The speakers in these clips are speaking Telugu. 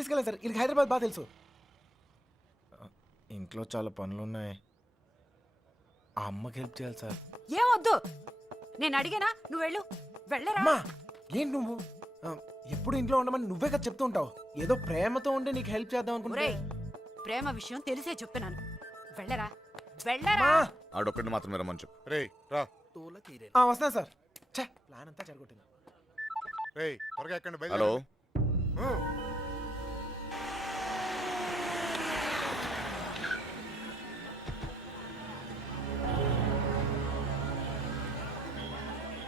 తీసుకెళ్ళాను సార్. ఇది హైదరాబాద్ బాగా తెలుసు. ఇంట్లో చాలా పనులు ఉన్నాయి. ఆ అమ్మకి హెల్ప్ చేయాలి సార్. ఏమొద్దు, నేను అడిగానా, నువ్వు వెళ్ళు. వెళ్ళరా. అమ్మా ఏంటి నువ్వు ఎప్పుడు ఇంట్లో ఉండమని నువ్వే కదా చెప్తూ ఉంటావు. ఏదో ప్రేమతో ఉండి నీకు హెల్ప్ చేద్దాం అనుకుంటే. ప్రేమ విషయం తెలిసే చెప్తున్నాను. వెళ్ళరా వెళ్ళరా. ఆడొక్కడిని మాత్రమే రమ్మని చెప్పు. రేయ్ రా. వస్తున్నా సార్. ప్లాన్ అంతా చెడగొట్టింది. రేయ్ త్వరగా ఎక్కండి. హలో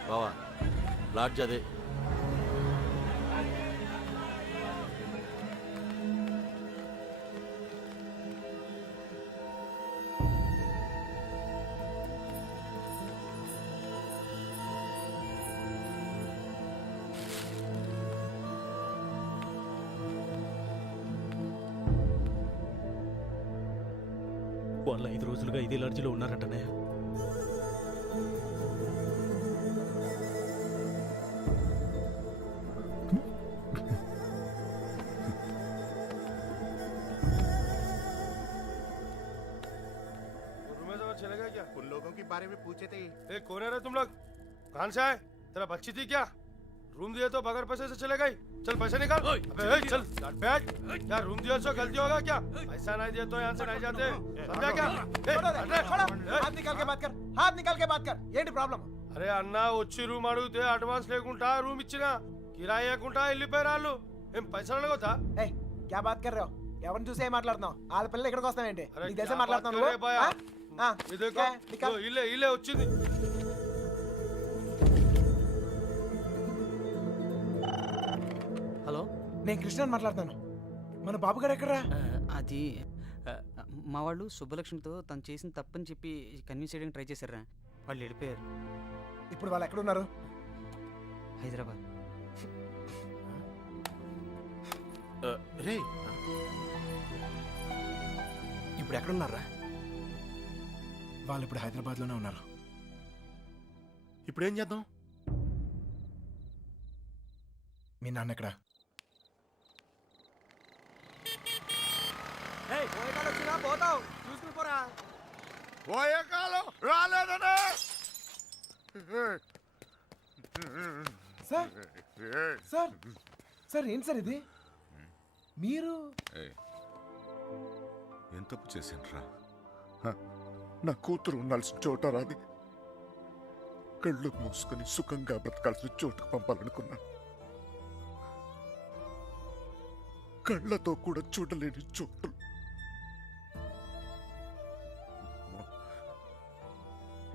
బావా, లాడ్జ్ అదే. వాళ్ళు 5 రోజులుగా ఇదే లాడ్జిలో ఉన్నారంటనే. चलेगा क्या? उन लोगों के बारे में पूछे थे। कौन है रे तुम लोग? कहाँ से आए? तेरा बच्ची थी क्या? रूम दिए तो बगैर पैसे से चले गई? चल पैसे निकाल। अबे चल बैठ। क्या रूम दिया सो गलती होगा क्या? पैसा नहीं दिए तो यहाँ से नहीं जाते। समझा क्या? हाथ निकाल के बात कर. हाथ निकाल के बात कर. ఏంటి ప్రాబ్లం? అరే అన్న, వచ్చి రూమ్ అడిగితే అడ్వాన్స్ లేకుండా రూమ్ ఇచ్చినా, కిరాయి లేకుండా వెళ్ళిపోయారు వాళ్ళు. ఏం పైసలు అడగొద్దా? ఏయ్ క్యా బాత్ కర్ రहे हो? ఎవరిని చూసి ఏం మాట్లాడుతున్నావు? వాళ్ళ పిల్లలు ఇక్కడికి వస్తావేంటి? నీకు తెలిసే మాట్లాడుతున్నావు నువ్వు? ఇల్లే ఇల్లే వచ్చింది. హలో, నేను కృష్ణని మాట్లాడుతాను. మన బాబు గారు ఎక్కడరా? అది మా వాళ్ళు సుబ్బలక్ష్మితో తను చేసిన తప్పని చెప్పి కన్విన్స్ చేయడానికి ట్రై చేశారా. వాళ్ళు వెళ్ళిపోయారు. ఇప్పుడు వాళ్ళు ఎక్కడున్నారు? హైదరాబాద్. రే, ఇప్పుడు ఎక్కడున్నారా? వాళ్ళు ఇప్పుడు హైదరాబాద్లోనే ఉన్నారు. ఇప్పుడు ఏం చేద్దాం? మీ నాన్న ఎక్కడ? పోతావు చూసుకుని పోరా. పోయే కాలం రాలేదనే. సార్ సార్ సార్ ఏంటి సార్ ఇది? మీరు ఏం తప్పు చేసిండ్రా? నా కూతురు ఉండాల్సిన చోట రాది. కళ్ళు మూసుకొని సుఖంగా బ్రతకాల్సిన చోటుకు పంపాలనుకున్నా. కళ్ళతో కూడా చూడలేని చోటు.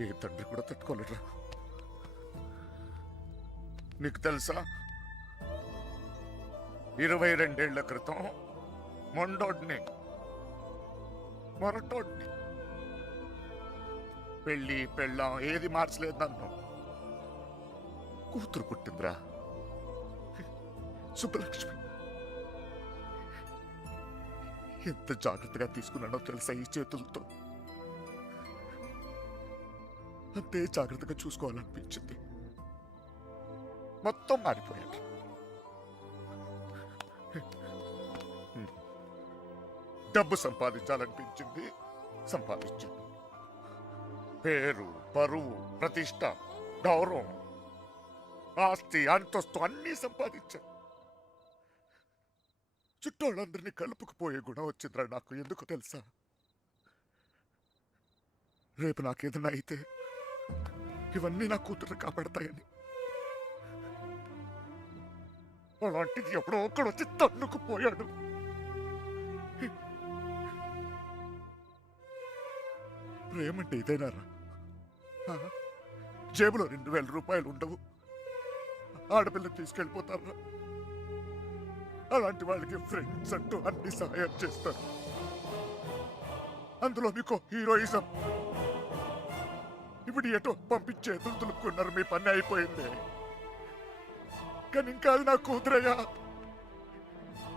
ఏ తండ్రి కూడా తట్టుకోలేరా. నీకు తెలుసా, 22 ఏళ్ల క్రితం మొండోడ్ని మొరటోడ్ని పెళ్ళి పెళ్ళాం ఏది మార్చలేదు నన్ను. కూతురు పుట్టిందిరా, సుబ్బలక్ష్మి. ఎంత జాగ్రత్తగా తీసుకున్నానో తెలుసా ఈ చేతులతో. అంతే జాగ్రత్తగా చూసుకోవాలనిపించింది. మొత్తం మారిపోయాడు. డబ్బు సంపాదించాలనిపించింది, సంపాదించాను. పేరు, పరువు, ప్రతిష్ట, గౌరవం, ఆస్తి, అంతస్తు అన్నీ సంపాదించాను. చుట్టోళ్ళందరినీ కలుపుకుపోయే గుణం వచ్చిందిరా నాకు. ఎందుకు తెలుసా? రేపు నాకేదన్నా అయితే ఇవన్నీ నా కూతురు కాపాడతాయని. అలాంటిది ఎప్పుడో ఒక్కడు వచ్చి తన్నుకుపోయాడు. ప్రేమంటే ఇదేనారా? జేబులో 2000 రూపాయలు ఉండవు, ఆడపిల్లని తీసుకెళ్ళిపోతారా? అలాంటి వాళ్ళకి ఫ్రెండ్స్ అంటూ అన్ని సహాయం చేస్తారు. అందులో మీకు హీరోయిజం. ఇప్పుడు ఎటో పంపించే దులుపుకున్నారు. మీ పని అయిపోయింది. కానీ ఇంకా అది నా కూతురయ్యా.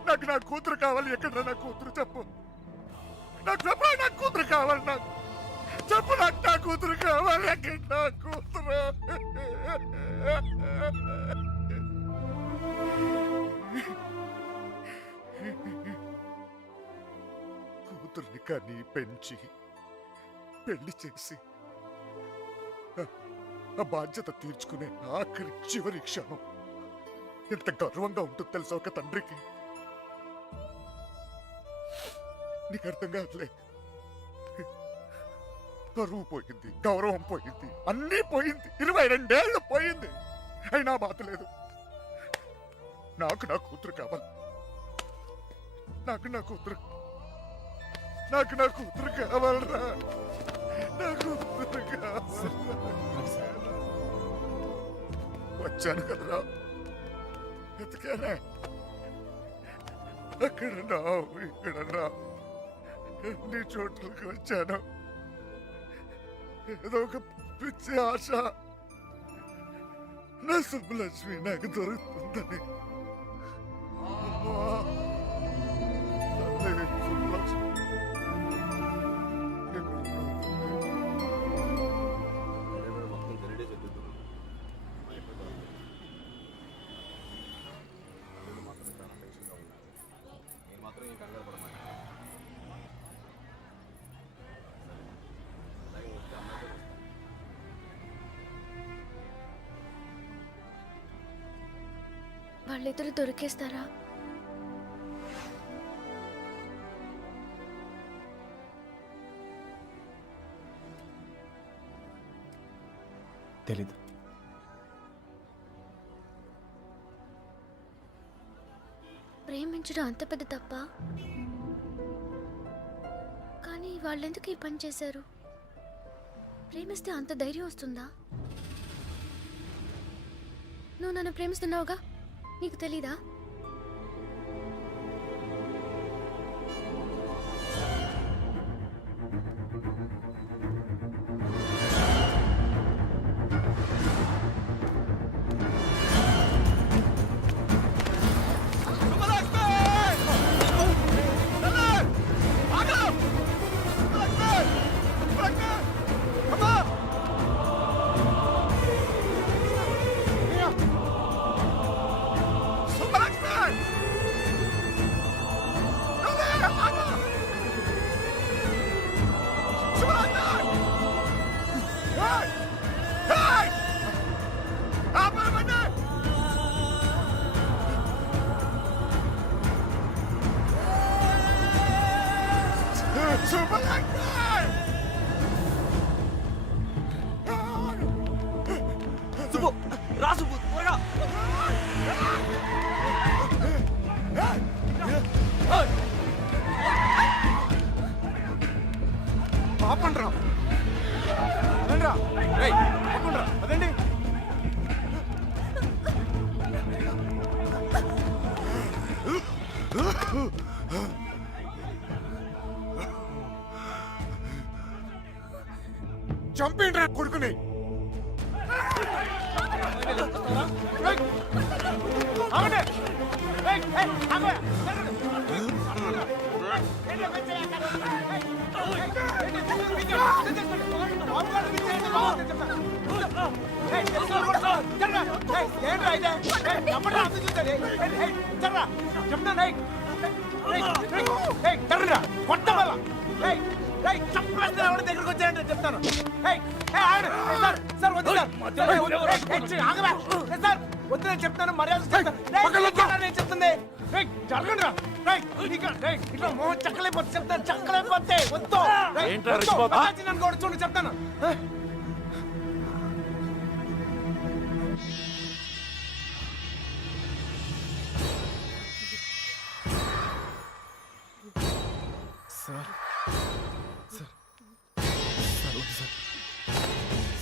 నాకు నా కూతురు కావాలి. ఎక్కడ నా కూతురు? చెప్పు నాకు. చెప్పు, నా కూతురు కావాలి. నాకు చెప్పు, నాకు నా కూతురు కావాలి. ఎక్కడ నా కూతురు? కూతుర్ని కానీ పెంచి పెళ్లి చేసి ఆ బాధ్యత తీర్చుకునే ఆఖరి చివరి క్షణం ఎంత గర్వంగా ఉంటుందో తెలుసా ఒక తండ్రికి. నీకు అర్థం కాదులే. గర్వం పోయింది, గౌరవం పోయింది, అన్నీ పోయింది. 22 ఏళ్ళు పోయింది, అయినా బాధ లేదు. నాకు నా కూతురు కావాలి. నాకు నా కూతురు కావాలరా. నా కూతురు కావాలి. వచ్చాను కదరా, ఎతికానే. అక్కడ రావు, ఇక్కడ రావు, ఎన్ని చోట్లకి వచ్చాను. ఏదో ఒక పిచ్చి ఆశ, నా సుబ్బలక్ష్మి నాకు దొరుకుతుందని. అమ్మా, తల్లి సుబ్బలక్ష్మి ఎక్కడున్నావు? వాళ్ళిద్దరు దొరికేస్తారా? తెలీదు. ప్రేమించడం అంత పెద్ద తప్ప? కానీ వాళ్ళెందుకు ఈ పని చేశారు? ప్రేమిస్తే అంత ధైర్యం వస్తుందా? నువ్వు నన్ను ప్రేమిస్తున్నావుగా, నీకు తెలీదా? చంపేంట్రా కొడుకుని. దగ్గరకు వచ్చాయంటే చెప్తాను. వద్దు చెప్తాను, మర్యాద చెప్తుంది. జరగండి రా, ఇట్లా మోహన్ చక్కలేకపోతే చెప్తాను, చక్కలేకపోతే వద్దు నన్ను కూడా చూడండి చెప్తాను.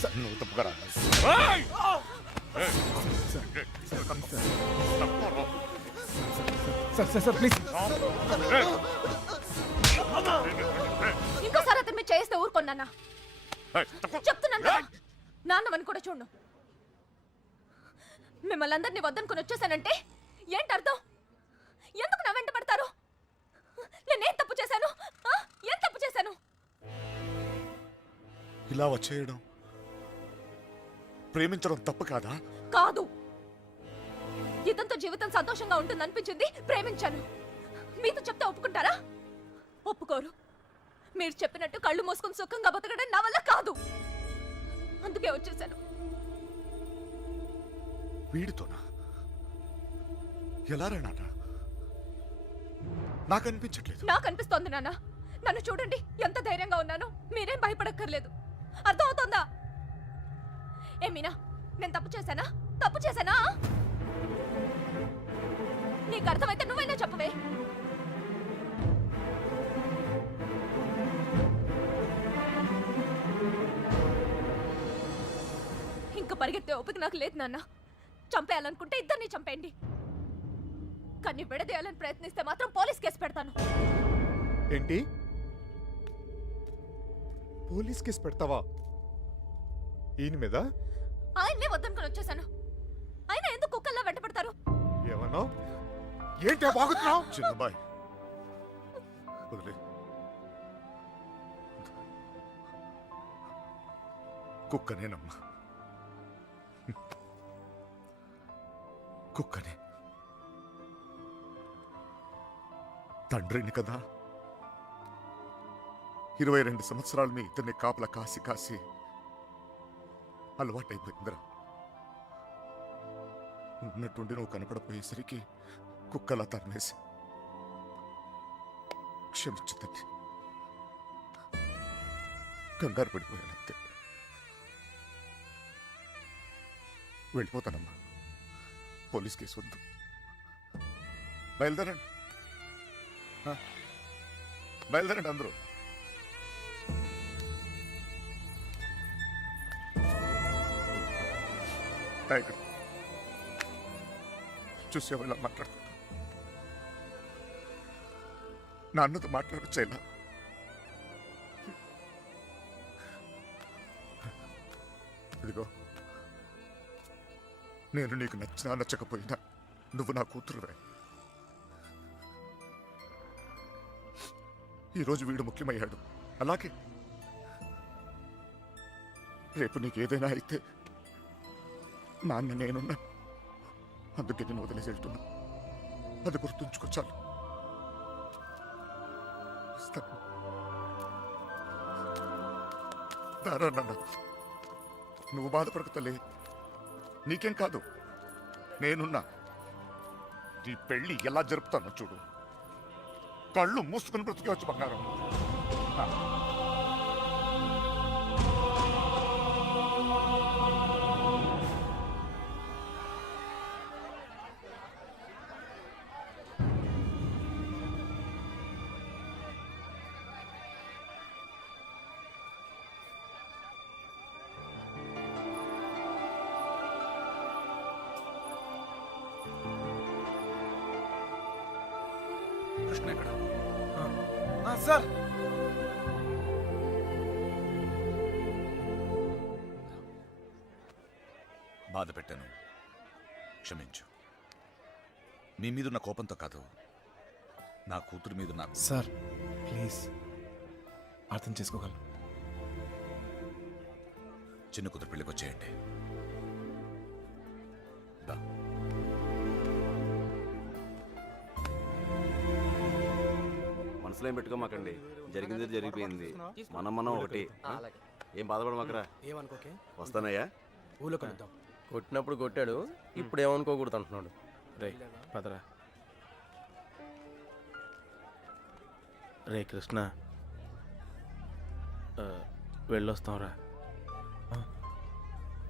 సార్ నువ్వు తప్పుకరా. Sir please. ఇంకోసారి అతను మీరు చేస్తే ఊరుకోన్నా. చెప్తున్నాను కదా, నాన్నమని కూడా చూడు. మిమ్మల్ని అందరినీ వద్దనుకుని వచ్చేసానంటే ఏంటి అర్థం? ఎందుకు నా వెంట పడతారు? నేనేం తప్పు చేశాను? ఏం తప్పు చేశాను? ఇలా వచ్చేయడం, ప్రేమించడం తప్పు కాదా? కాదు. ఇదంతా జీవితం సంతోషంగా ఉంటుంది అనిపించింది, ప్రేమించాను. మీతో చెప్తే ఒప్పుకుంటారా? ఒప్పుకోరు. మీరు చెప్పినట్టు కళ్ళు మూసుకొని సుఖంగా బతకడం నా వల్ల కాదు. అందుకే వచ్చేసాను. వీడితోనా? ఎలా రా నాన్న? నాకు అనిపించట్లేదు. నాకు అనిపిస్తోంది నాన్న. నన్ను చూడండి, ఎంత ధైర్యంగా ఉన్నాను. మీరేం భయపడక్కర్లేదు. అర్థమవుతోందా? మీనా, నేను తప్పు చేశానా? తప్పు చేశానా? నీకు అర్థమైతే నువ్వైనా చెప్పవే. ఇంకా పరిగెత్తే ఓపిక నాకు లేదు నాన్న. చంపేయాలనుకుంటే ఇద్దరిని చంపేయండి. కానీ విడదీయాలని ప్రయత్నిస్తే మాత్రం పోలీస్ కేసు పెడతాను. ఏంటి? పోలీస్ కేసు పెడతావా ఈయన మీద? ఆయన్నే వద్దనుకుని వచ్చేసాను. ఆయన ఎందుకు కుక్కల్లా వెంట పడతారు? ఏమన్నావు? ఏంటి బాగుతున్నావు? చిన్నబాయ్ వదిలే. కుక్కనేనమ్మా, కుక్కనే. తండ్రిని కదా, 22 సంవత్సరాలు మీ ఇద్దరిని కాపలా కాసి కాసి అలవాటైపోయిందిరా. ఉన్నట్టుండి నువ్వు కనపడపోయేసరికి కుక్కలా తరిమేసి. క్షమించు తల్లి, కంగారు పడిపోయానంతే. వెళ్ళిపోతానమ్మా. పోలీస్ కేసు వద్దు. బయలుదేరండి, బయలుదేరండి అందరూ. ఇక్కడ చూసేవాళ్ళు ఇలా మాట్లాడుతున్నా. నాన్నతో మాట్లాడొచ్చేలా. ఇదిగో, నేను నీకు నచ్చినా నచ్చకపోయినా నువ్వు నా కూతురువే. ఈరోజు వీడు ముఖ్యమయ్యాడు, అలాగే రేపు నీకు ఏదైనా అయితే నాన్న నేనున్నా. అందుకే నేను వదిలేసి వెళ్తున్నా. అది గుర్తుంచుకో చాలు. దారా నాన్న, నువ్వు బాధపడకు తల్లి. నీకేం కాదు, నేనున్నా. నీ పెళ్లి ఎలా జరుపుతానో చూడు. కళ్ళు మూసుకుని బ్రతికేవచ్చు బంగారం. కృష్ణ ఎక్కడ? సార్, బాధ పెట్టాను, క్షమించు. మీ మీదున్న కోపంతో కాదు, నా కూతురు మీద నాకు. సార్ ప్లీజ్ అర్థం చేసుకోగలను. చిన్న కూతురు పెళ్ళికి వచ్చేయండి. దా. మనసులో ఏం పెట్టుకోమాకండి, జరిగింది జరిగిపోయింది. మనం ఒకటి. ఏం బాధపడమాకరా. ఏమనుకోకే. వస్తానయ్యా. ఊళ్ళో కలుద్దాం. కొట్టినప్పుడు కొట్టాడు, ఇప్పుడు ఏమనుకోకూడదు అంటున్నాడు. రే పదరా. రే కృష్ణ, వెళ్ళొస్తాంరా.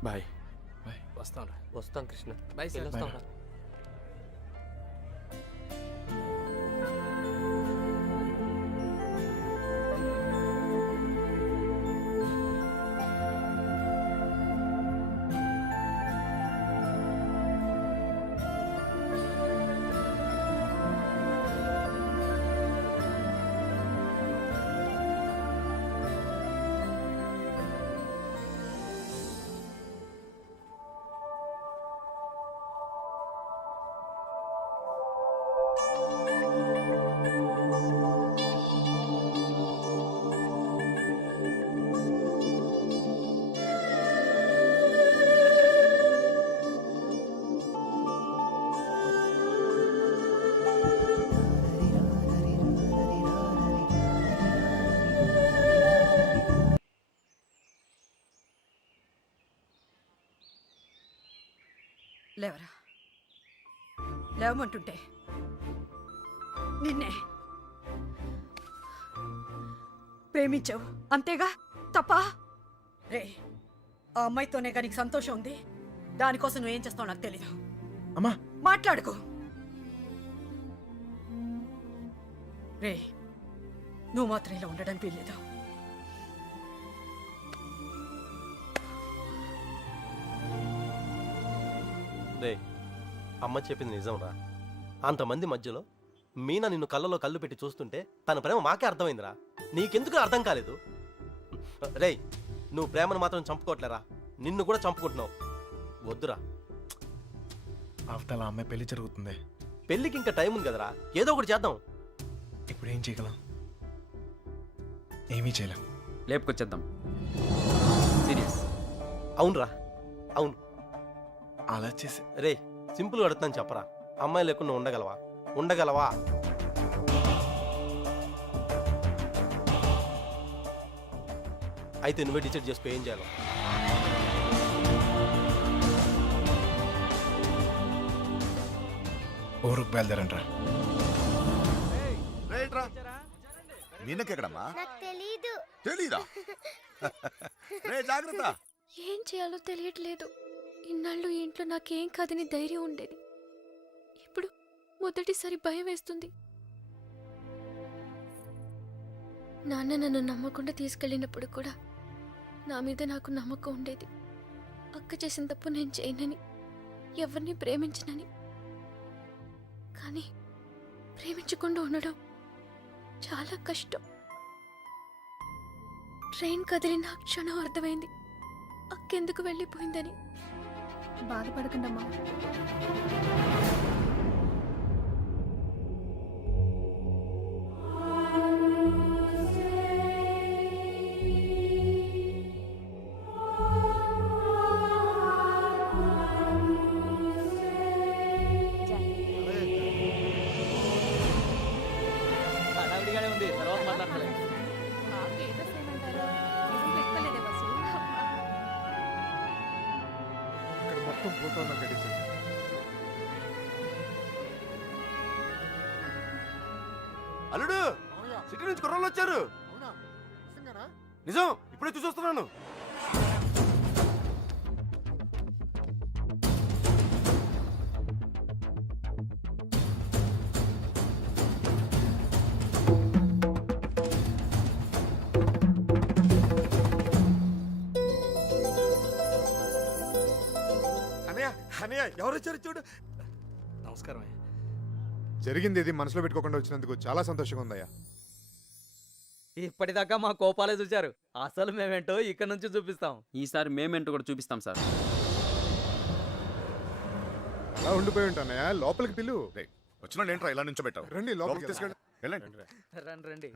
బాయ్. వస్తాంరా. వస్తాం కృష్ణ. Bye sir. వస్తాంరా. లేవరా, లేవమంటుంటే నిన్నే ప్రేమించావు అంతేగా, తప్ప? రే, ఆ అమ్మాయితోనే కానీ సంతోషం ఉంది. దానికోసం నువ్వేం చేస్తావు నాకు తెలీదు. అమ్మా మాట్లాడుకో. రే, నువ్వు మాత్రం ఇలా ఉండడానికి వీల్లేదు. రే, అమ్మ చెప్పింది నిజంరా. అంతమంది మధ్యలో మీనా నిన్ను కళ్ళలో కళ్ళు పెట్టి చూస్తుంటే తన ప్రేమ మాకే అర్థమైందిరా. నీకెందుకు అర్థం కాలేదు? రేయ్, నువ్వు ప్రేమను మాత్రం చంపుకోవట్లేరా, నిన్ను కూడా చంపుకుంటున్నావు. వద్దురా. అవతల అమ్మాయి పెళ్లి జరుగుతుంది. పెళ్ళికి ఇంకా టైం ఉంది కదరా, ఏదో ఒకటి చేద్దాం. ఇప్పుడు ఏం చేయగలం? ఏమీ చేయలేం. లేపుకొచ్చేద్దాం. సీరియస్. అవునరా, అవును. అలా చేసి రే, సింపుల్గా అడుగుతాను చెప్పరా, అమ్మాయి లేకుండా ఉండగలవా? అయితే నువ్వే డిసైడ్ చేసుకో ఏం చేయాలో. ఊరుకు బయలుదేరంట్రా. రైట్రా. మీనకెక్కడమ్మా? తెలీదా? రే జాగ్రత్త. ఏం చేయాలో తెలియట్లేదు. ఇన్నాళ్ళు ఈ ఇంట్లో నాకేం కాదని ధైర్యం ఉండేది. ఇప్పుడు మొదటిసారి భయం వేస్తుంది. నాన్న నన్ను నమ్మకుండా తీసుకెళ్ళినప్పుడు కూడా నా మీద నాకు నమ్మకం ఉండేది. అక్క చేసిన తప్పు నేను చేయనని, ఎవరిని ప్రేమించనని. కానీ ప్రేమించకుండా ఉండడం చాలా కష్టం. ట్రైన్ కదిలిన క్షణం అర్థమైంది అక్కెందుకు వెళ్ళిపోయిందని. బాధపడకండమ్మా. ఉంది, తర్వాత మాట్లాడలే. ఇక్కడ మొత్తం ఫోటోలో కట్టించండి. అల్లుడు, సిటీ నుంచి కుర్రోళ్ళు వచ్చారు. అవునా? నిజంగానా? నిజం, ఇప్పుడే చూసొస్తున్నాను. అనయ్య ఎవరు వచ్చారు చూడు. నమస్కారం. జరిగింది ఇది మనసులో పెట్టుకోకుండా వచ్చినందుకు చాలా సంతోషంగా ఉందయ్యా. ఇప్పటిదాకా మా కోపాలే చూశారు, అసలు మేమేంటో ఇక్కడ నుంచి చూపిస్తాం. ఈసారి మేమేంటో కూడా చూపిస్తాం సార్. అలా ఉండిపోయి ఉంటానయ్యా, లోపలికి పిలు. వచ్చిన ఏంట్రా ఇలా నుంచోబెట్టావు? రండి లోపలికి తీసుకెళ్ళి వెళ్ళండి. రండి రండి.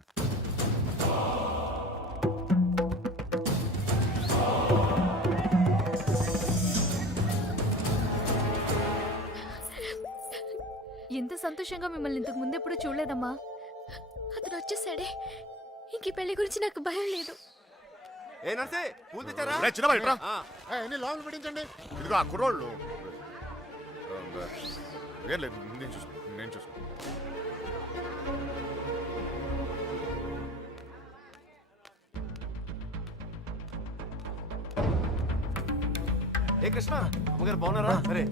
ఎంత సంతోషంగా మిమ్మల్ని ఇంతకు ముందు ఎప్పుడు చూడలేదమ్మా. అతను వచ్చేసాడే, ఇంక పెళ్లి గురించి నాకు భయం లేదు. ఏ నర్సే, పూలు తెచ్చారా? రే చిన్న బయట అన్ని లోపల పెట్టించండి. ఇదిగో ఆ కుర్రోళ్ళు. ఏం లేదు, నేను చూసుకో. ఏ కృష్ణ, అమ్మగారు బాగున్నారా? సరే.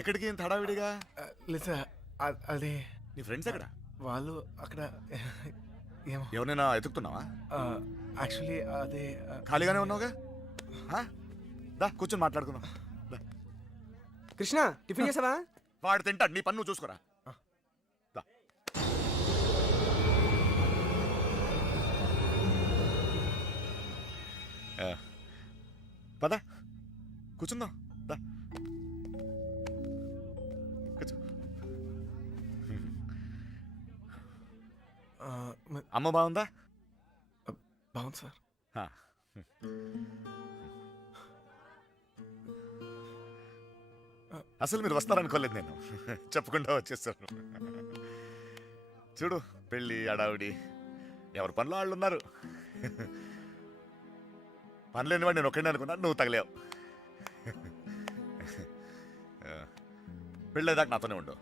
ఎక్కడికి ఇంత హడావిడిగా? లేదా అది నీ ఫ్రెండ్స్ ఎక్కడ? వాళ్ళు అక్కడ ఏమో. ఎవరైనా ఎతుకుతున్నావా? యాక్చువల్లీ అదే ఖాళీగానే ఉన్నావుగా, దా కూర్చొని మాట్లాడుకుందాం. కృష్ణ, టిఫిన్ చేసావా? వాడు తింటాడు, నీ పన్ను చూసుకోరా. దా. పద కూర్చుందాం. దా కూర్చో. అమ్మ బాగుందా? బాగుంది సార్. అసలు మీరు వస్తారనుకోలేదు, నేను చెప్పకుండా వచ్చేసాను. చూడు పెళ్ళి అడావిడి ఎవరి పనిలో వాళ్ళు ఉన్నారు. పని లేనివాడు నేను ఒక్కడే అనుకున్నా, నువ్వు తగలేవు. పెళ్ళేదాకా నాతోనే ఉండు.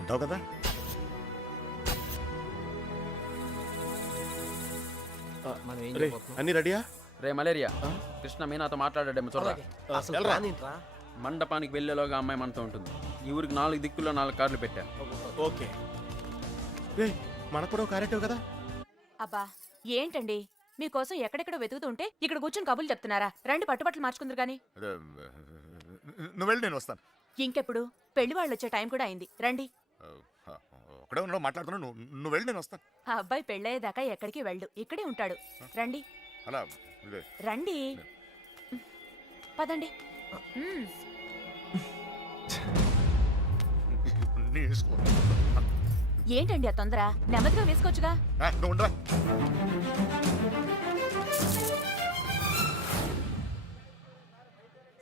ఉంటావు కదా? మనం ఏం రే అన్ని రెడీయా? రే మలేరియా కృష్ణ మీనాతో మాట్లాడాడేమో చూడరా. అసలు ప్లాన్ ఏంట్రా? మండపానికి వెళ్ళేలోగా అమ్మాయి మనతో ఉంటుంది. ఈ ఊరికి 4 దిక్కుల్లో 4 కార్లు పెట్టా. ఓకే. రే మనకు కూడా క్యారెక్టర్ కదా. అబ్బా ఏంటండి మీకోసం ఎక్కడెక్కడ వెతుకుతుంటే ఇక్కడ కూర్చొని కబుర్లు చెప్తున్నారా? రండి పట్టుబట్టలు మార్చుకుందరు గాని. అదే, నువ్వు వెళ్ళి నేను వస్తాను. ఇంకెప్పుడు పెళ్లి వాళ్ళు వచ్చే టైం కూడా అయింది. రండి. ఒకడే ఉన్నావు మాట్లాడుతున్నావు, నువ్వు వెళ్ళి నేను వస్తాను. ఆ అబ్బాయి పెళ్ళయ్యేదాకా ఎక్కడికి వెళ్ళు, ఇక్కడే ఉంటాడు. రండి అలా ఇదే. రండి పదండి. నీ ఇష్టం. ఏంటండి ఆ తొందర? నెమ్మదిగా వేసుకోవచ్చుగా. నువ్వు ఉండరా.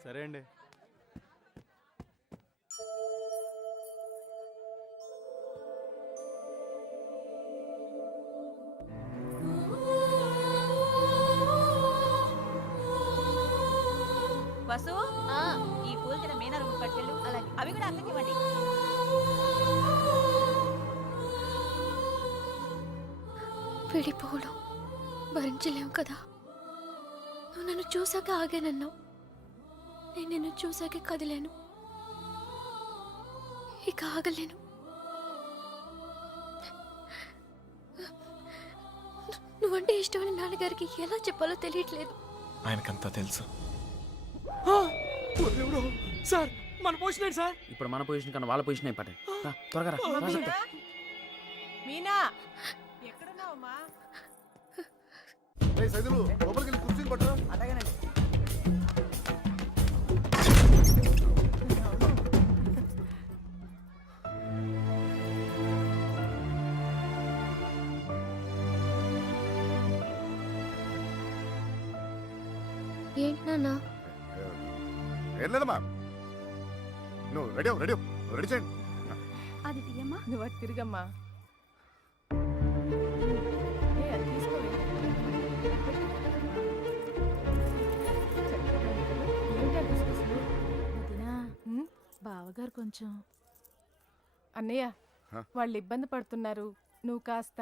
సరే అండి. వసు ఈ పూల కింద మీనా రూమ్ పట్టుకెళ్ళు. అలాగే అవి కూడా అక్కకి ఇవ్వండి. విడిపోవడం భరించలేవు కదా. నువ్వు నన్ను చూసాక ఆగానన్నావు, నేను నిన్ను చూసాకే కదిలేను. ఇక ఆగలేను. నువ్వంటే ఇష్టమైన నాన్నగారికి ఎలా చెప్పాలో తెలియట్లేదు. ఆయనకంతా తెలుసు. సార్ మన పొజిషన్ సార్. ఇప్పుడు మన పొజిషన్ కన్నా వాళ్ళ పొజిషన్ అయిపోతాయి. త్వరగా రా. మీనా ఎక్కడున్నావమ్మా? రే సైదులు లోపలికి వెళ్ళి కుర్చీని పట్టురా. అడగనండి. ఏంటి నాన్న? ఏం లేదమ్మా, నువ్వు రెడీ రెడీ చేయండి. అది తీయమ్మా. నువ్వు అటు తిరిగమ్మా. బావగారు కొంచెం అన్నయ్య వాళ్ళు ఇబ్బంది పడుతున్నారు, నువ్వు కాస్త.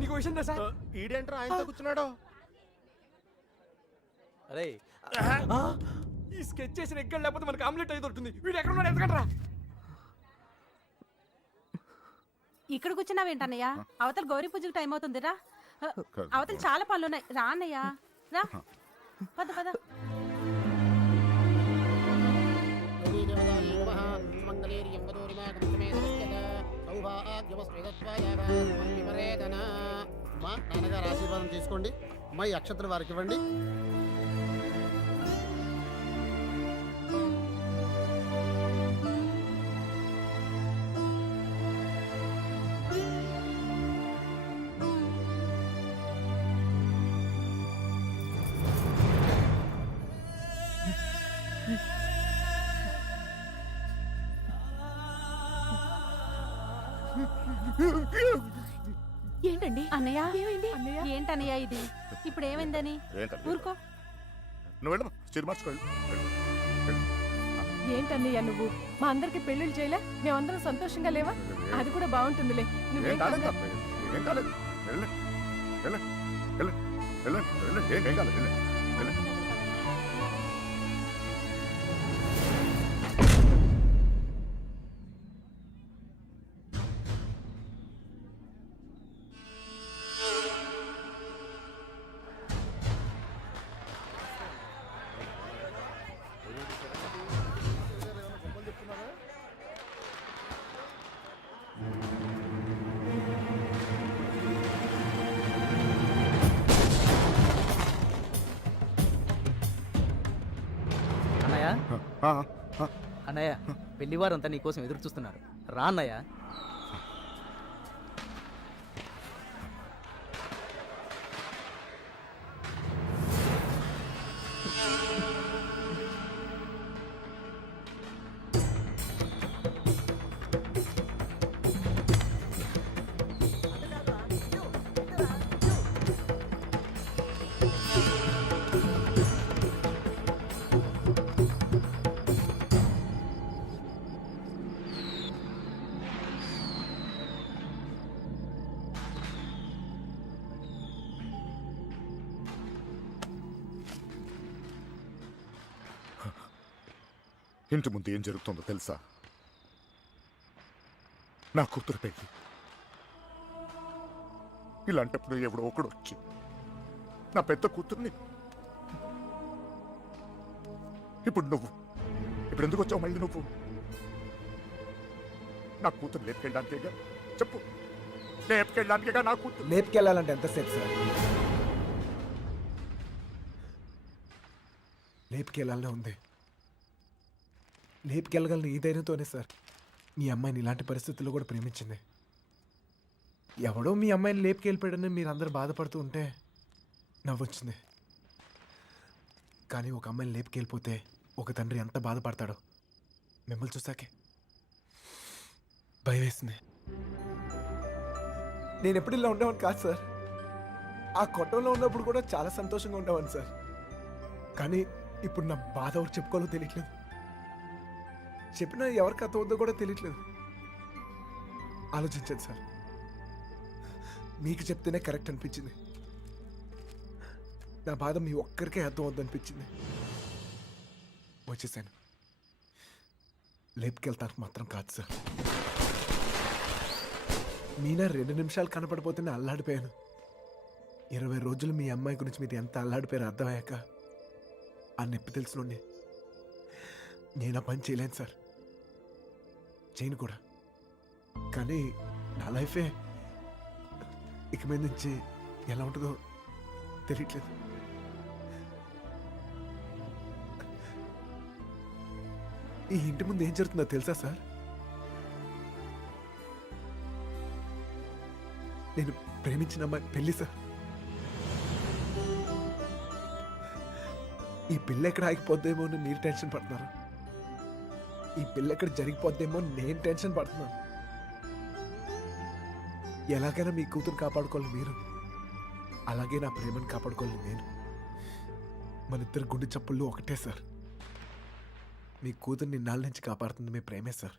నీకు విషయం తెలుసా? ఈడేంట్రా ఆయనతో కూర్చున్నాడు? అరే ఈ స్కెచ్ చేసిన ఎక్కడ లేకపోతే మనకి ఆమ్లెట్ అయి దొరుకుతుంది. వీడు ఎక్కడ ఉన్నాడు? ఎత్తకండ్రా. ఇక్కడ కూర్చున్నావేంటన్నయ్య? అవతల గౌరీ పూజకు టైం అవుతుందిరా. అవతల చాలా పనులు ఉన్నాయి. రా అన్నయ్య రా. పద పద. నాన్నగారు ఆశీర్వాదం తీసుకోండి. అమ్మాయి అక్షతలు వారికి ఇవ్వండి. ఏంటండి అన్నయ్య? ఏమైంది ఏంటన్నయ్య ఇది? ఇప్పుడు ఏమైందని? ఊరుకో. నువ్వు వెళ్ళమ్మా, చీర మార్చుకోవాలి. ఏంటన్నయ్య నువ్వు మా అందరికి పెళ్లిళ్ళు చేయలే? మేమందరం సంతోషంగా లేవా? అది కూడా బాగుంటుందిలే. ఏం కాలేదు, ఏం కాలేదు. వెళ్ళండి వెళ్ళండి వెళ్ళండి వెళ్ళండి వెళ్ళండి, ఏం కాలేదు. వెళ్ళండి వెళ్ళండి. అన్నయ్య పెళ్లివారంతా నీకోసం ఎదురు చూస్తున్నారు, రా అన్నయ్య. ఇంటి ముందు ఏం జరుగుతుందో తెలుసా? నా కూతురు పెళ్ళి. ఇలాంటప్పుడు ఎవడో ఒకడు వచ్చి నా పెద్ద కూతుర్ని, ఇప్పుడు ఎందుకు వచ్చావు మళ్ళీ నువ్వు? నా కూతురు లేపుకెళ్ళడానికేగా? చెప్పు, లేపుకెళ్ళడానికేగా నా కూతురు? లేపుకెళ్ళాలంటే ఎంతసేపు సార్? లేపుకెళ్ళాలనే ఉంది. లేపుకెళ్ళగలను ఈ ధైర్యంతోనే సార్ మీ అమ్మాయిని ఇలాంటి పరిస్థితుల్లో కూడా ప్రేమించింది. ఎవడో మీ అమ్మాయిని లేపుకెళ్ళిపోయాడని మీరు అందరూ బాధపడుతూ ఉంటే నవ్వొచ్చింది. కానీ ఒక అమ్మాయిని లేపుకెళ్ళిపోతే ఒక తండ్రి ఎంత బాధపడతాడో మిమ్మల్ని చూసాకే భయం వేసింది. నేను ఎప్పుడు ఇలా ఉండేవాడిని కాదు సార్. ఆ కొట్టంలో ఉన్నప్పుడు కూడా చాలా సంతోషంగా ఉండేవాడిని సార్. కానీ ఇప్పుడు నా బాధ ఎవరు చెప్పుకోవాలో తెలియట్లేదు. చెప్పినా ఎవరికి అర్థమవుతుందో కూడా తెలియట్లేదు. ఆలోచించండి సార్, మీకు చెప్తేనే కరెక్ట్ అనిపించింది. నా బాధ మీ ఒక్కరికే అర్థం అవుద్ది అనిపించింది. వచ్చేసాను. లేపుకెళ్తానికి మాత్రం కాదు సార్. మీనా 2 నిమిషాలు కనపడిపోతేనే అల్లాడిపోయాను. 20 రోజులు మీ అమ్మాయి గురించి మీరు ఎంత అల్లాడిపోయారో అర్థమయ్యాక ఆ నొప్పి తెలుసునండి. నేను ఆ పని చేయలేను సార్, చేయను కూడా. కానీ నా లైఫే ఇక మీద నుంచి ఎలా ఉంటుందో తెలియట్లేదు. ఈ ఇంటి ముందు ఏం జరుగుతుందో తెలుసా సార్? నేను ప్రేమించిన అమ్మాయి పెళ్లి సార్. ఈ పిల్ల ఎక్కడ ఆగిపోద్దేమో అని మీరు టెన్షన్ పడుతున్నారు. ఈ పిల్ల ఎక్కడ జరిగిపోద్దేమో నేను టెన్షన్ పడుతున్నాను. ఎలాగైనా మీ కూతురు కాపాడుకోవాలి మీరు, అలాగే నా ప్రేమను కాపాడుకోవాలి నేను. మన ఇద్దరు గుండె చప్పుళ్ళు ఒకటే సార్. మీ కూతుర్ని ఇన్నాళ్ళ నుంచి కాపాడుతుంది మీ ప్రేమే సార్.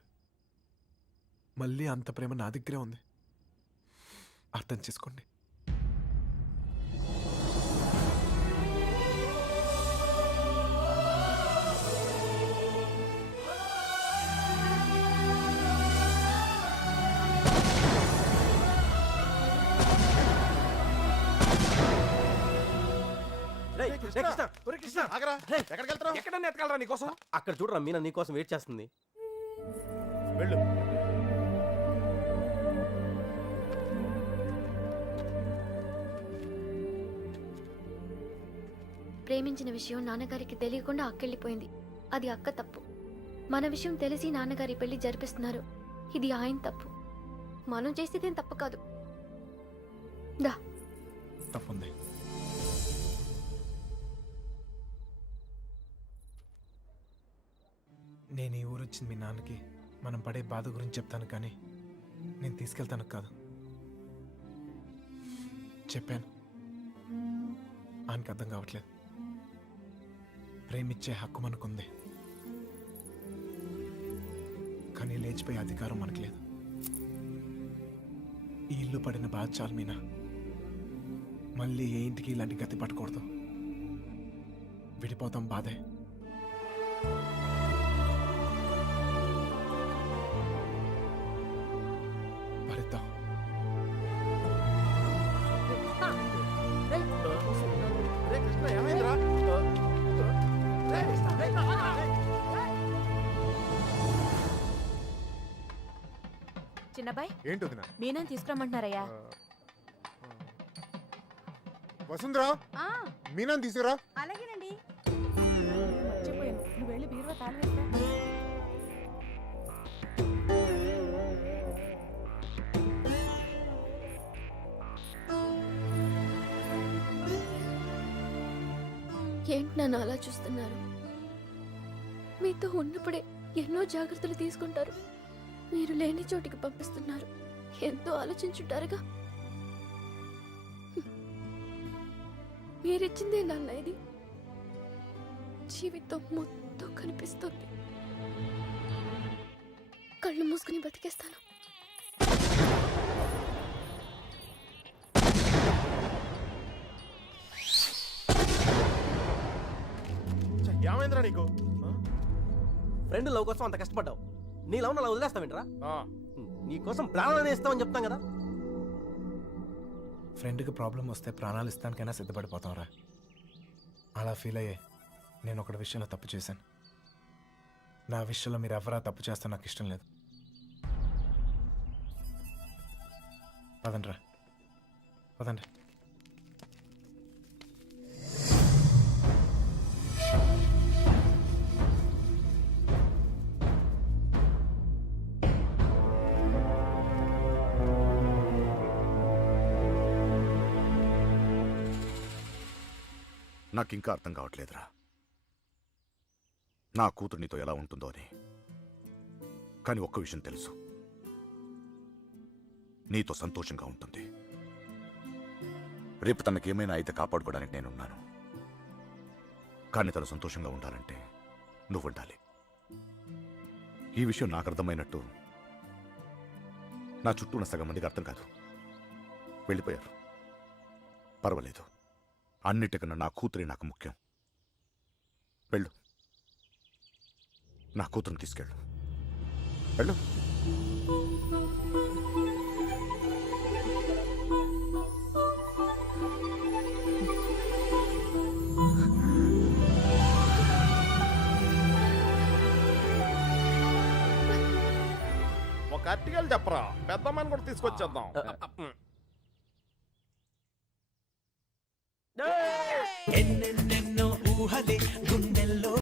మళ్ళీ అంత ప్రేమ నా దగ్గరే ఉంది, అర్థం చేసుకోండి. ఎక్కడన్నా ఎత్తగలరా నీకోసం? అక్కడ చూడరా, మీనా నీకోసం వెయిట్ చేస్తుంది. వెళ్ళు. ప్రేమించిన విషయం నాన్నగారికి తెలియకుండా అక్కెళ్ళిపోయింది. అది అక్క తప్పు. మన విషయం తెలిసి నాన్నగారి పెళ్లి జరిపిస్తున్నారు. ఇది ఆయన తప్పు. మనం చేసేదేం తప్పు కాదు. దా. తప్పుంది. నేను ఈ ఊరు వచ్చింది మీ నాన్నకి మనం పడే బాధ గురించి చెప్తాను, కానీ నేను తీసుకెళ్తాను కాదు. చెప్పాను, ఆయనకి అర్థం కావట్లేదు. ప్రేమిచ్చే హక్కు మనకుంది, కానీ లేచిపోయే అధికారం మనకు లేదు. ఈ ఇల్లు పడిన బాధ చాలు మీనా. మళ్ళీ ఏ ఇంటికి ఇలాంటి గతి పట్టకూడదు. విడిపోతాం, బాధే. భరిద్దాం. చిన్నబాయ్, ఏంటి వదినా? మీనని తీసుకురమ్మంటున్నారయ్యా. వసుంధరా, మీనాన్ని తీసుకురా. అలాగేనండి. మర్చిపోయాను, నువ్వు వెళ్ళి బీరువా తాళం వేస్తా. ఏంటి నన్ను అలా చూస్తున్నారు? మీతో ఉన్నప్పుడే ఎన్నో జాగ్రత్తలు తీసుకుంటారు. మీరు లేని చోటికి పంపిస్తున్నారు. ఎంతో ఆలోచించుంటారుగా. మీరిచ్చిందే నాన్న ఇది. జీవితం మొత్తం కనిపిస్తుంది. కళ్ళు మూసుకుని బతికేస్తాను. ఏమైందిరా నీకు? ఫ్రెండ్ లవ్ కోసం అంత కష్టపడ్డావు, నీ లవ్ అలా వదిలేస్తావేంట్రా? నీ కోసం ప్రాణాలని ఇస్తామని చెప్తాం కదా. ఫ్రెండ్కి ప్రాబ్లం వస్తే ప్రాణాలు ఇస్తానికైనా సిద్ధపడిపోతాంరా. అలా ఫీల్ అయ్యే నేను ఒకటి విషయంలో తప్పు చేశాను. నా విషయంలో మీరు ఎవరా తప్పు చేస్తే నాకు ఇష్టం లేదు. పదండ్రా, పదండి. నాకు ఇంకా అర్థం కావట్లేదురా, నా కూతురు నీతో ఎలా ఉంటుందో అని. కానీ ఒక్క విషయం తెలుసు, నీతో సంతోషంగా ఉంటుంది. రేపు తనకేమైనా అయితే కాపాడుకోవడానికి నేనున్నాను. కానీ తను సంతోషంగా ఉండాలంటే నువ్వు ఉండాలి. ఈ విషయం నాకు అర్థమైనట్టు నా చుట్టూ ఉన్న సగం మందికి అర్థం కాదు. వెళ్ళిపోయారు. పర్వాలేదు, అన్నిటికన్నా నా కూతురే నాకు ముఖ్యం. వెళ్ళు, నా కూతురుని తీసుకెళ్ళు. వెళ్ళు. ఒక అట్టికలు చెప్పరా, పెద్దమ్మని కూడా తీసుకొచ్చేద్దాం. ఎన్నెన్నెన్నో